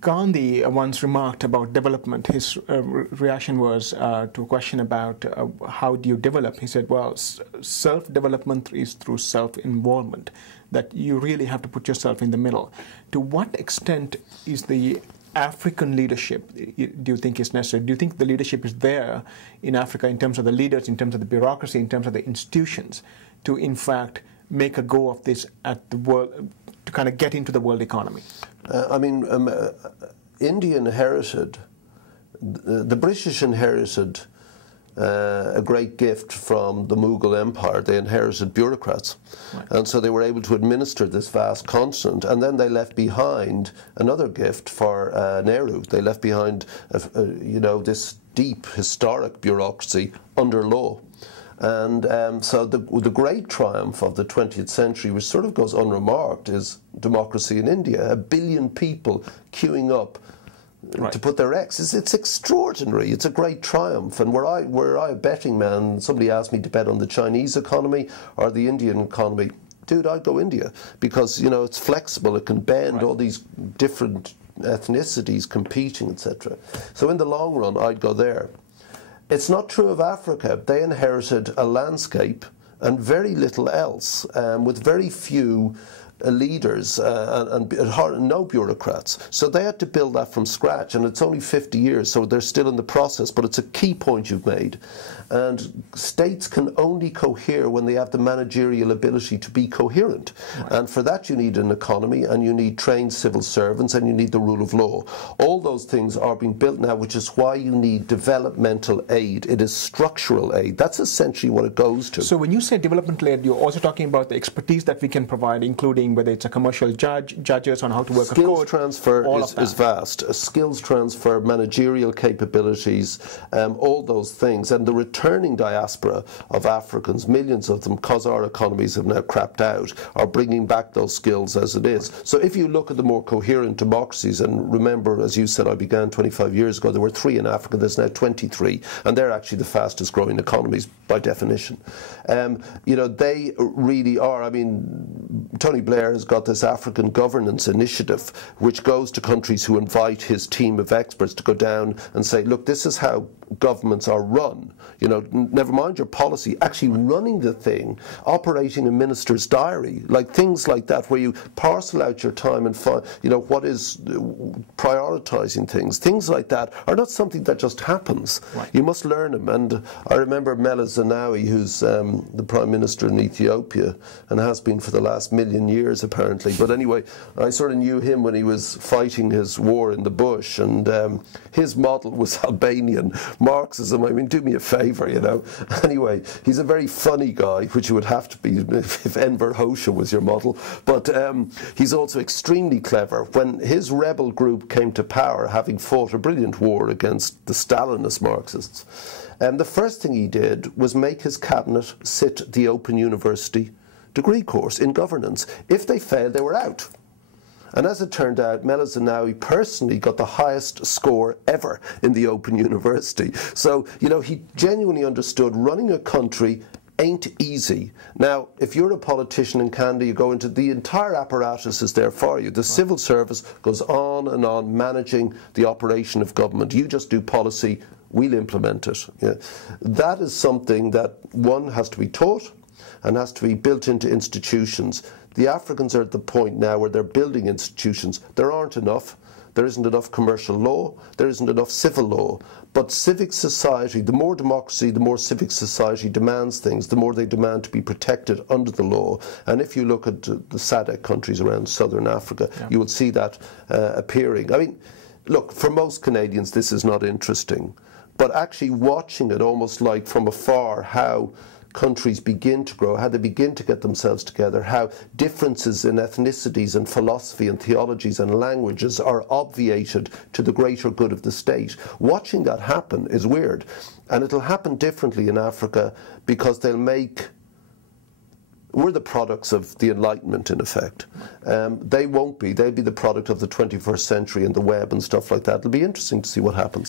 Gandhi once remarked about development. His reaction was to a question about how do you develop. He said, well, self-development is through self-involvement, that you really have to put yourself in the middle. To what extent is the African leadership, do you think, is necessary? Do you think the leadership is there in Africa in terms of the leaders, in terms of the bureaucracy, in terms of the institutions, to in fact make a go of this at the world, to kind of get into the world economy? India inherited, the British inherited a great gift from the Mughal Empire. They inherited bureaucrats. Right. And so they were able to administer this vast continent, and then they left behind another gift for Nehru. They left behind this deep historic bureaucracy under law. And so the great triumph of the 20th century, which sort of goes unremarked, is democracy in India. 1 billion people queuing up to put their X. It's extraordinary. It's a great triumph. And were I a betting man, somebody asked me to bet on the Chinese economy or the Indian economy, dude, I'd go India, because it's flexible. It can bend all these different ethnicities competing, etc. So in the long run, I'd go there. It's not true of Africa. They inherited a landscape and very little else, with very few leaders and no bureaucrats. So they had to build that from scratch, and it's only 50 years, so they're still in the process, but it's a key point you've made. And states can only cohere when they have the managerial ability to be coherent. Right. And for that you need an economy, and you need trained civil servants, and you need the rule of law. All those things are being built now, which is why you need developmental aid. It is structural aid. That's essentially what it goes to. So when you say developmental aid, you're also talking about the expertise that we can provide, including whether it's a commercial judges on how to work a code. Skills transfer is vast. Skills transfer, managerial capabilities, all those things. And the returning diaspora of Africans, millions of them, because our economies have now crapped out, are bringing back those skills as it is. So if you look at the more coherent democracies, and remember, as you said, I began 25 years ago, there were 3 in Africa, there's now 23, and they're actually the fastest growing economies by definition. They really are. Tony Blair has got this African governance initiative, which goes to countries who invite his team of experts to go down and say, look, this is how governments are run. Never mind your policy, actually running the thing, operating a minister's diary, like things like that, where you parcel out your time and find, what is prioritizing things like that are not something that just happens. Right. You must learn them. And I remember Meles Zenawi, who's the Prime Minister in Ethiopia, and has been for the last million years apparently. But anyway, I sort of knew him when he was fighting his war in the bush, and his model was Albanian Marxism. Do me a favour, Anyway, he's a very funny guy, which you would have to be if Enver Hoxha was your model. But he's also extremely clever. When his rebel group came to power, having fought a brilliant war against the Stalinist Marxists, the first thing he did was make his cabinet sit the Open University degree course in governance. If they failed, they were out. And as it turned out, Meles Zenawi personally got the highest score ever in the Open University. So, he genuinely understood running a country ain't easy. Now, if you're a politician in Canada, you go into the entire apparatus is there for you. The civil service goes on and on managing the operation of government. You just do policy, we'll implement it. Yeah. That is something that one has to be taught and has to be built into institutions. The Africans are at the point now where they're building institutions. There aren't enough. There isn't enough commercial law. There isn't enough civil law. But civic society, the more democracy, the more civic society demands things, the more they demand to be protected under the law. And if you look at the SADC countries around southern Africa, you will see that appearing. Look, for most Canadians this is not interesting. But actually watching it almost like from afar, how countries begin to grow, how they begin to get themselves together, how differences in ethnicities and philosophy and theologies and languages are obviated to the greater good of the state. Watching that happen is weird. And it'll happen differently in Africa because we're the products of the Enlightenment, in effect. They won't be. They'll be the product of the 21st century and the web and stuff like that. It'll be interesting to see what happens.